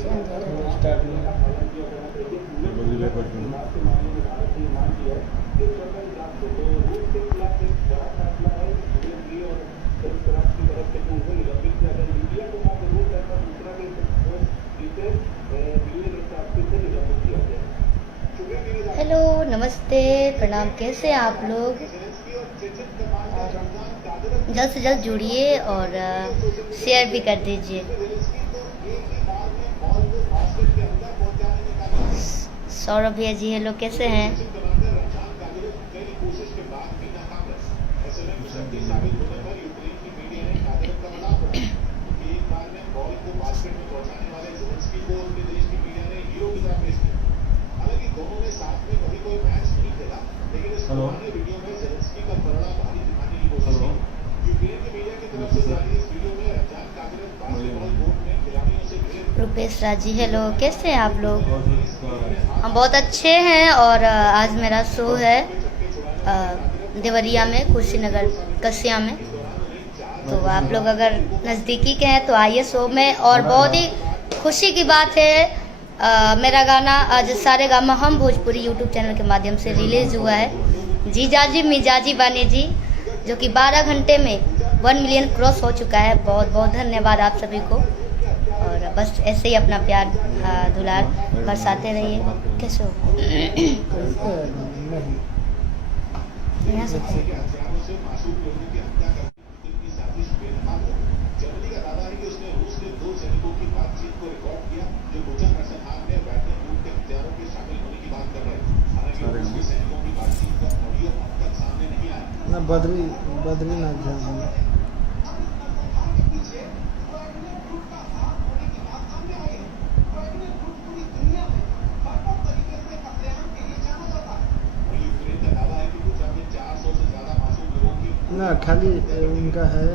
Hello, नमस्ते, प्रणाम। कैसे हैं आप लोग? जल्द से जल्द जुड़िए और शेयर भी कर दीजिए। सौरभ भैया जी, हेलो, कैसे हैं? हेलो रुपेश राज जी, हेलो, कैसे हैं आप लोग? हम बहुत अच्छे हैं। और आज मेरा शो है देवरिया में, कुशीनगर कसिया में। तो आप लोग अगर नज़दीकी के हैं तो आइए शो में। और बहुत ही खुशी की बात है, मेरा गाना आज सारेगामा हम भोजपुरी यूट्यूब चैनल के माध्यम से रिलीज़ हुआ है। जीजाजी मिजाजी बानी जी, जो कि 12 घंटे में 1 मिलियन क्रॉस हो चुका है। बहुत बहुत धन्यवाद आप सभी को। और बस ऐसे ही अपना प्यार दुलार बरसाते रहिए। कैसे हो? यहाँ से ना बद्रीनाथ जाना ना, खाली उनका है।